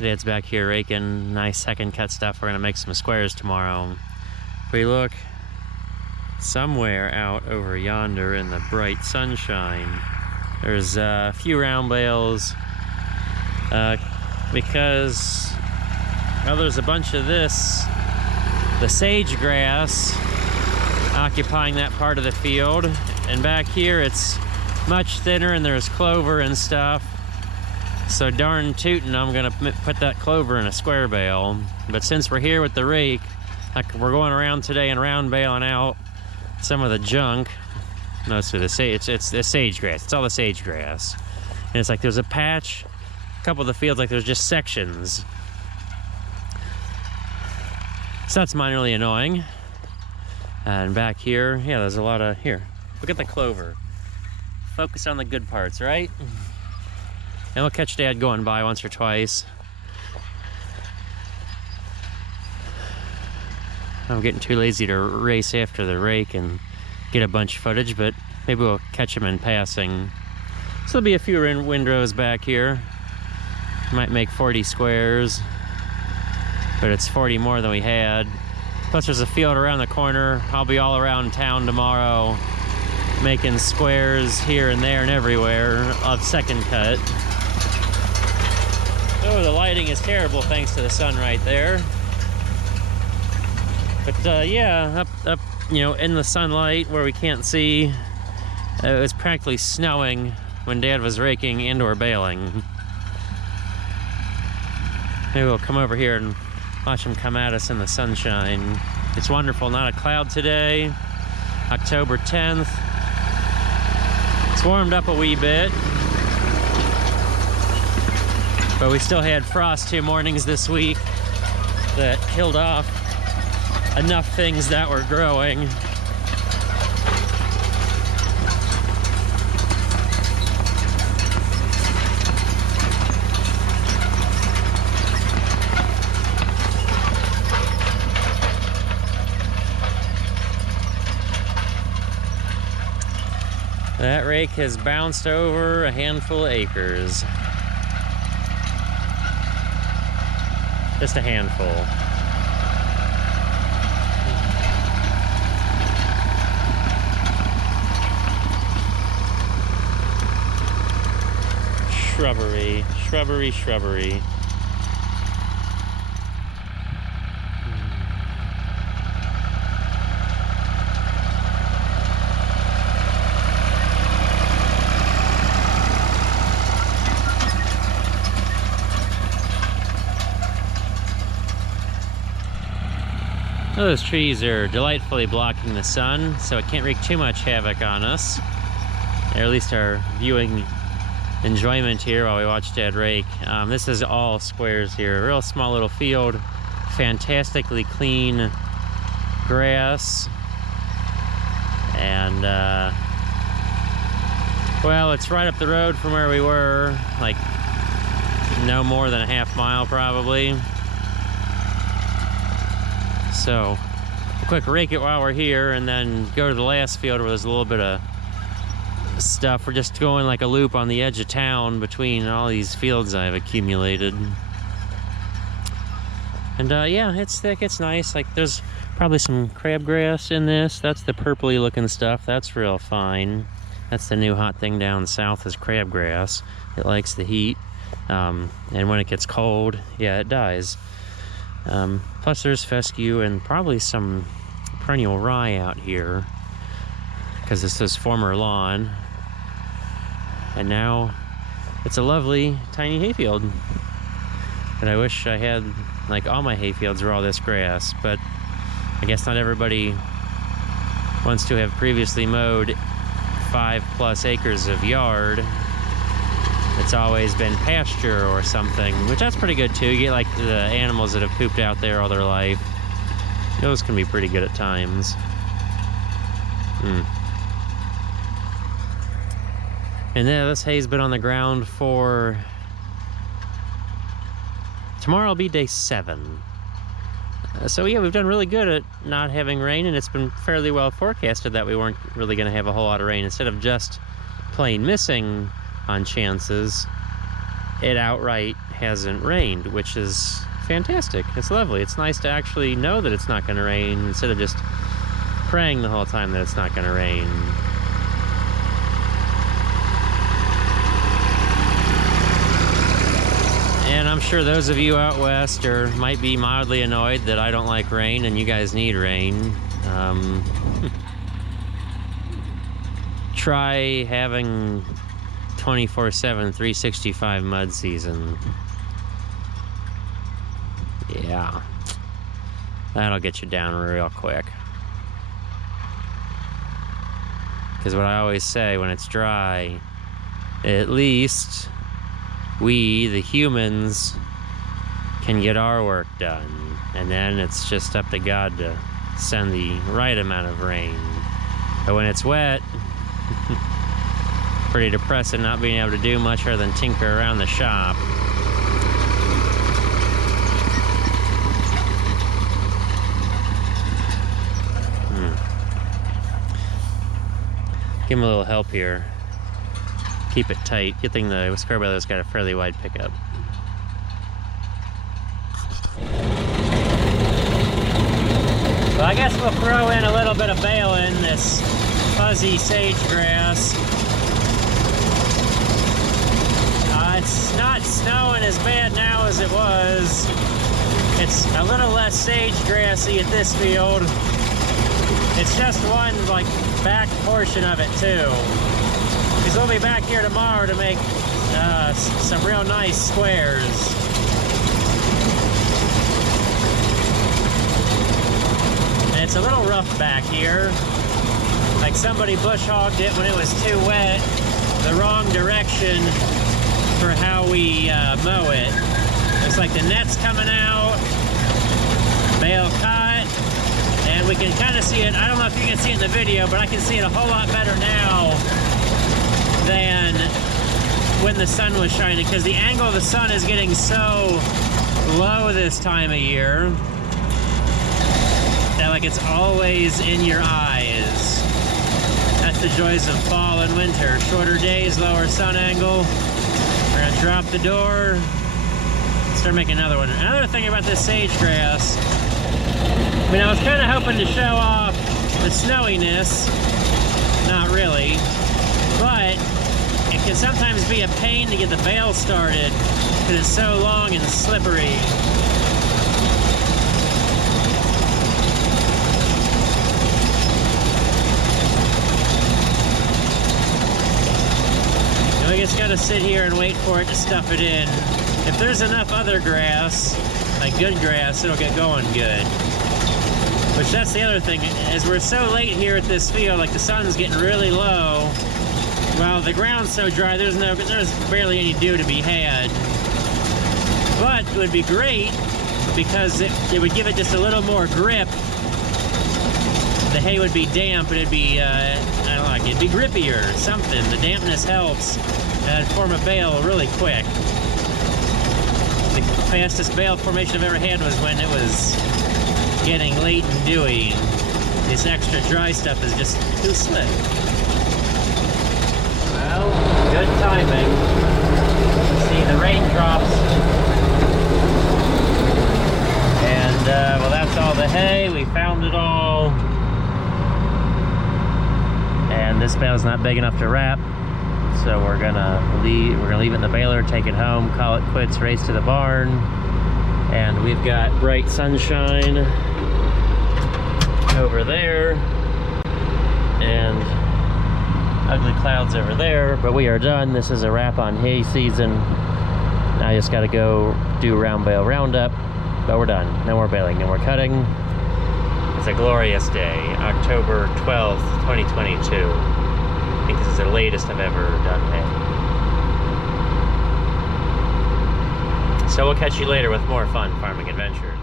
Dad's back here raking nice second cut stuff. We're gonna make some squares tomorrow. If we look somewhere out over yonder in the bright sunshine, there's a few round bales because there's a bunch of this, the sage grass, occupying that part of the field, and back here it's much thinner and there's clover and stuff. So darn tootin', I'm gonna put that clover in a square bale. But since we're here with the rake, like we're going around today and round baling out some of the junk. Mostly the sage, it's the sage grass. It's all the sage grass. And it's like there's a patch, a couple of the fields, like there's just sections. So that's minorly annoying. And back here, yeah, there's a lot of, here, look at the clover. Focus on the good parts, right? And we'll catch Dad going by once or twice. I'm getting too lazy to race after the rake and get a bunch of footage, but maybe we'll catch him in passing. So there'll be a few windrows back here. Might make 40 squares, but it's 40 more than we had. Plus there's a field around the corner. I'll be all around town tomorrow making squares here and there and everywhere of second cut. Oh, the lighting is terrible thanks to the sun right there. But yeah, up, you know, in the sunlight where we can't see, it was practically snowing when Dad was raking and/or baling. Maybe we'll come over here and watch him come at us in the sunshine. It's wonderful, not a cloud today. October 10th. It's warmed up a wee bit, but we still had frost 2 mornings this week that killed off enough things that were growing. That rake has bounced over a handful of acres. Just a handful. Shrubbery, shrubbery, shrubbery. Those trees are delightfully blocking the sun, so it can't wreak too much havoc on us, or at least our viewing enjoyment here while we watch Dad rake. This is all squares here. A real small little field, fantastically clean grass, and well, it's right up the road from where we were, like no more than a half mile probably. So a quick rake it while we're here and then go to the last field where there's a little bit of stuff. We're just going like a loop on the edge of town between all these fields I've accumulated. And yeah, it's thick, it's nice. Like there's probably some crabgrass in this. That's the purpley looking stuff. That's real fine. That's the new hot thing down south is crabgrass. It likes the heat. And when it gets cold, yeah, it dies. Plus there's fescue and probably some perennial rye out here because this is former lawn, and now it's a lovely tiny hayfield. And I wish I had, like, all my hayfields were all this grass, but I guess not everybody wants to have previously mowed 5+ acres of yard. It's always been pasture or something, which that's pretty good too. You get like the animals that have pooped out there all their life. Those can be pretty good at times. And yeah, this hay's been on the ground for... Tomorrow will be day 7. So yeah, we've done really good at not having rain, and it's been fairly well forecasted that we weren't really going to have a whole lot of rain. Instead of just plain missing on chances, it outright hasn't rained, which is fantastic. It's lovely. It's nice to actually know that it's not going to rain instead of just praying the whole time that it's not going to rain. And I'm sure those of you out west might be mildly annoyed that I don't like rain and you guys need rain. Try having 24/7, 365 mud season. Yeah, that'll get you down real quick. Because what I always say, when it's dry, at least we, the humans, can get our work done. And then it's just up to God to send the right amount of rain. But when it's wet, pretty depressing not being able to do much other than tinker around the shop. Give him a little help here. Keep it tight. Good thing the square baler's got a fairly wide pickup. Well, I guess we'll throw in a little bit of baling, this fuzzy sage grass. It's not snowing as bad now as it was. It's a little less sage grassy at this field. It's just one, like, back portion of it, too. Because we'll be back here tomorrow to make some real nice squares. And it's a little rough back here. Like somebody bush hogged it when it was too wet, the wrong direction for how we mow it. Looks like the net's coming out, bale cut, and we can kind of see it. I don't know if you can see it in the video, but I can see it a whole lot better now than when the sun was shining, because the angle of the sun is getting so low this time of year that, like, it's always in your eyes. That's the joys of fall and winter. Shorter days, lower sun angle. We're gonna drop the door, start making another one. Another thing about this sage grass, I mean, I was kind of hoping to show off the snowiness, not really, but it can sometimes be a pain to get the bale started because it's so long and slippery. We just gotta sit here and wait for it to stuff it in. If there's enough other grass, like good grass, it'll get going good. Which, that's the other thing, as we're so late here at this field, like the sun's getting really low, while the ground's so dry, there's barely any dew to be had. But it would be great because it would give it just a little more grip. The hay would be damp, and it'd be, I don't know, it'd be grippier or something. The dampness helps. It'd form a bale really quick. The fastest bale formation I've ever had was when it was getting late and dewy. This extra dry stuff is just too slick. Well, good timing. See the raindrops. And, well, that's all the hay. We found it all. And this bale's not big enough to wrap, so we're gonna leave it in the baler, take it home, call it quits, race to the barn. And we've got bright sunshine over there and ugly clouds over there, but we are done. This is a wrap on hay season. Now I just gotta go do round bale roundup, but we're done. No more baling, no more cutting. It's a glorious day, October 12th, 2022. I think this is the latest I've ever done hay. So we'll catch you later with more fun farming adventures.